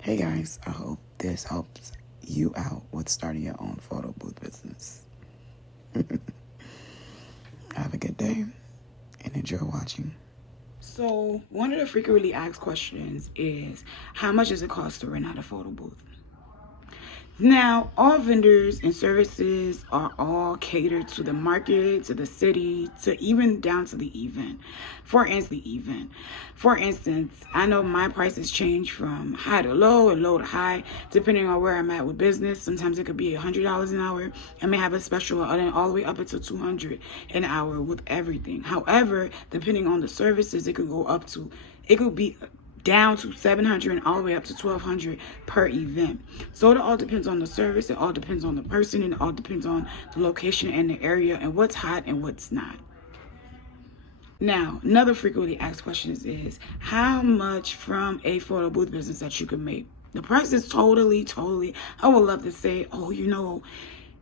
Hey guys, I hope this helps you out with starting your own photo booth business. Have a good day and enjoy watching. So one of the frequently asked questions is, how much does it cost to rent out a photo booth? Now, all vendors and services are all catered to the market, to the city, to even down to the event. For instance, I know my prices change from high to low and low to high, depending on where I'm at with business. Sometimes it could be $100 an hour. I may have a special all the way up until $200 an hour with everything. However, depending on the services, it could be down to $700 and all the way up to $1,200 per event. So it all depends on the service, it all depends on the person, and it all depends on the location and the area and what's hot and what's not. Now, another frequently asked question is how much from a photo booth business that you can make. The price is totally, I would love to say, oh,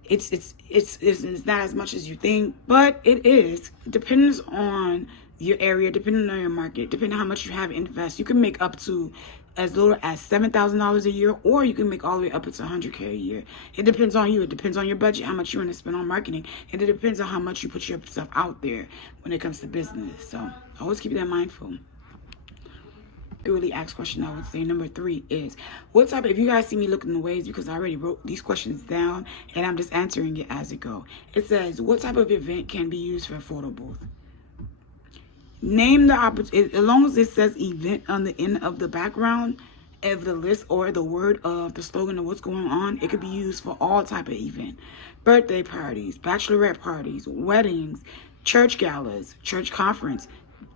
it's not as much as you think, but it is. It depends on your area, depending on your market, depending on how much you have to invest. You can make up to as little as $7,000 a year, or you can make all the way up to $100K a year. It depends on you. It depends on your budget, how much you want to spend on marketing, and it depends on how much you put yourself out there when it comes to business. So always keep that mindful. Really asked question, I would say number 3 is what type of, if you guys see me looking the ways, because I already wrote these questions down and I'm just answering it as it go. It says, what type of event can be used for a photo booth? Name the opportunity, as long as it says event on the end of the background of the list or the word of the slogan of what's going on. It could be used for all type of event. Birthday parties, bachelorette parties, weddings, church galas, church conference,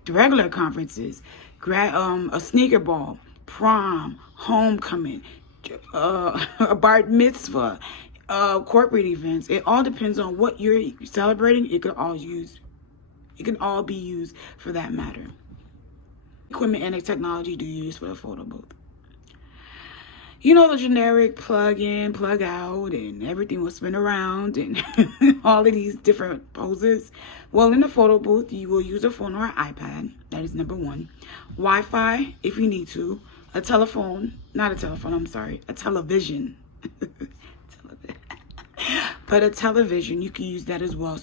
regular conferences, a sneaker ball, prom, homecoming, a bar mitzvah, corporate events. It all depends on what you're celebrating. It can all be used for that matter. Equipment and the technology do you use for a photo booth? You know, the generic plug in, plug out, and everything will spin around and all of these different poses. Well, in the photo booth, you will use a phone or an iPad. That is number 1. Wi-Fi, if you need to. A television. But a television, you can use that as well.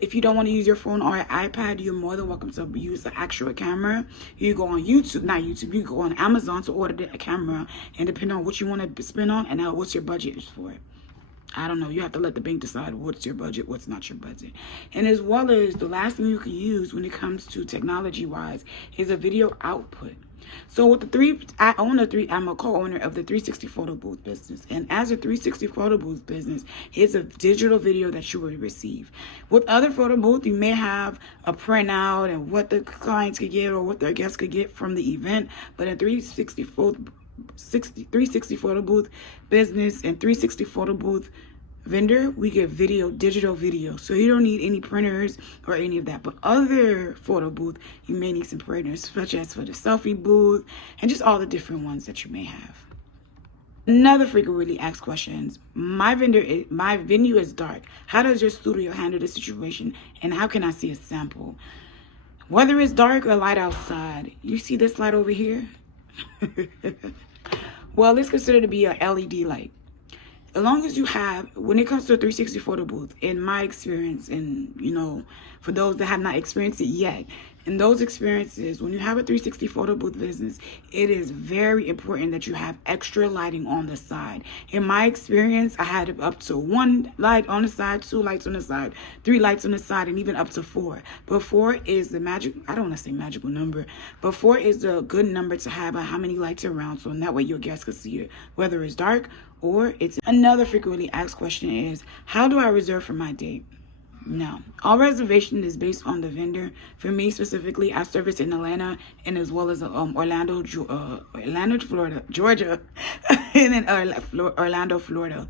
If you don't want to use your phone or an iPad, you're more than welcome to use the actual camera. You go on you go on Amazon to order the camera, and depending on what you want to spend on and what's your budget is for it. I don't know. You have to let the bank decide what's your budget, what's not your budget. And as well as the last thing you can use when it comes to technology-wise is a video output. So with I'm a co-owner of the 360 photo booth business. And as a 360 photo booth business, it's a digital video that you will receive. With other photo booth, you may have a printout and what the clients could get or what their guests could get from the event. But in 360 photo booth business and 360 photo booth vendor, we get digital video. So you don't need any printers or any of that. But other photo booth, you may need some printers, such as for the selfie booth and just all the different ones that you may have. Another frequently asked questions: my venue is dark. How does your studio handle the situation, and how can I see a sample? Whether it's dark or light outside, you see this light over here? Well, it's considered to be a LED light. As long as you have, when it comes to a 360 photo booth, in my experience, and for those that have not experienced it yet, in those experiences, when you have a 360 photo booth business, it is very important that you have extra lighting on the side. In my experience, I had up to 1 light on the side, 2 lights on the side, 3 lights on the side, and even up to 4. But 4 is the I don't want to say magical number, but 4 is a good number to have how many lights around, so in that way your guests can see it, whether it's dark or it's. Another frequently asked question is, how do I reserve for my date? No, all reservation is based on the vendor. For me specifically, I service in Atlanta and as well as Orlando, Florida, Georgia, and then Orlando, Florida.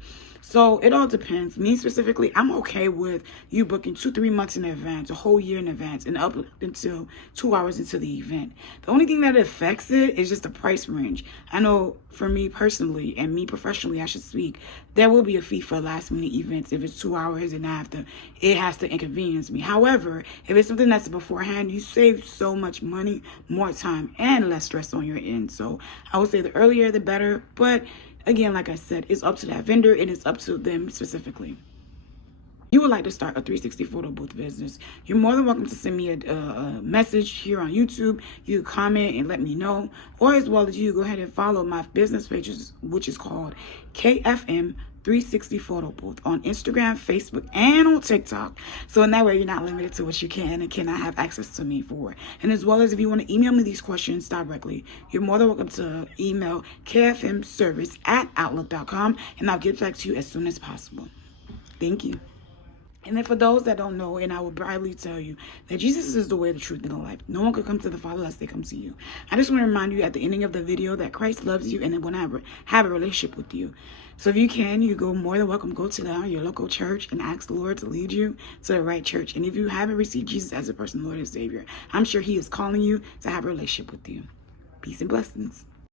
So it all depends. Me specifically, I'm okay with you booking 2-3 months in advance, a whole year in advance, and up until 2 hours into the event. The only thing that affects it is just the price range. I know for me personally, and me professionally, I should speak, there will be a fee for last minute events if it's 2 hours and after. It has to inconvenience me. However, if it's something that's beforehand, you save so much money, more time, and less stress on your end. So I would say the earlier the better, but again, like I said, it's up to that vendor and it's up to them specifically. You would like to start a 360 photo booth business, you're more than welcome to send me a message here on YouTube. You comment and let me know, or as well as you go ahead and follow my business pages, which is called KFM 360 photo booth on Instagram, Facebook, and on TikTok. So in that way, you're not limited to what you can and cannot have access to me for. And as well as if you want to email me these questions directly, you're more than welcome to email kfmservice@outlook.com, and I'll get back to you as soon as possible. Thank you. And then for those that don't know, and I will brightly tell you that Jesus is the way, the truth, and the life. No one could come to the Father unless they come to you. I just want to remind you at the ending of the video that Christ loves you and want to have a relationship with you. So if you can, you go more than welcome, go to your local church and ask the Lord to lead you to the right church. And if you haven't received Jesus as a personal Lord and Savior, I'm sure he is calling you to have a relationship with you. Peace and blessings.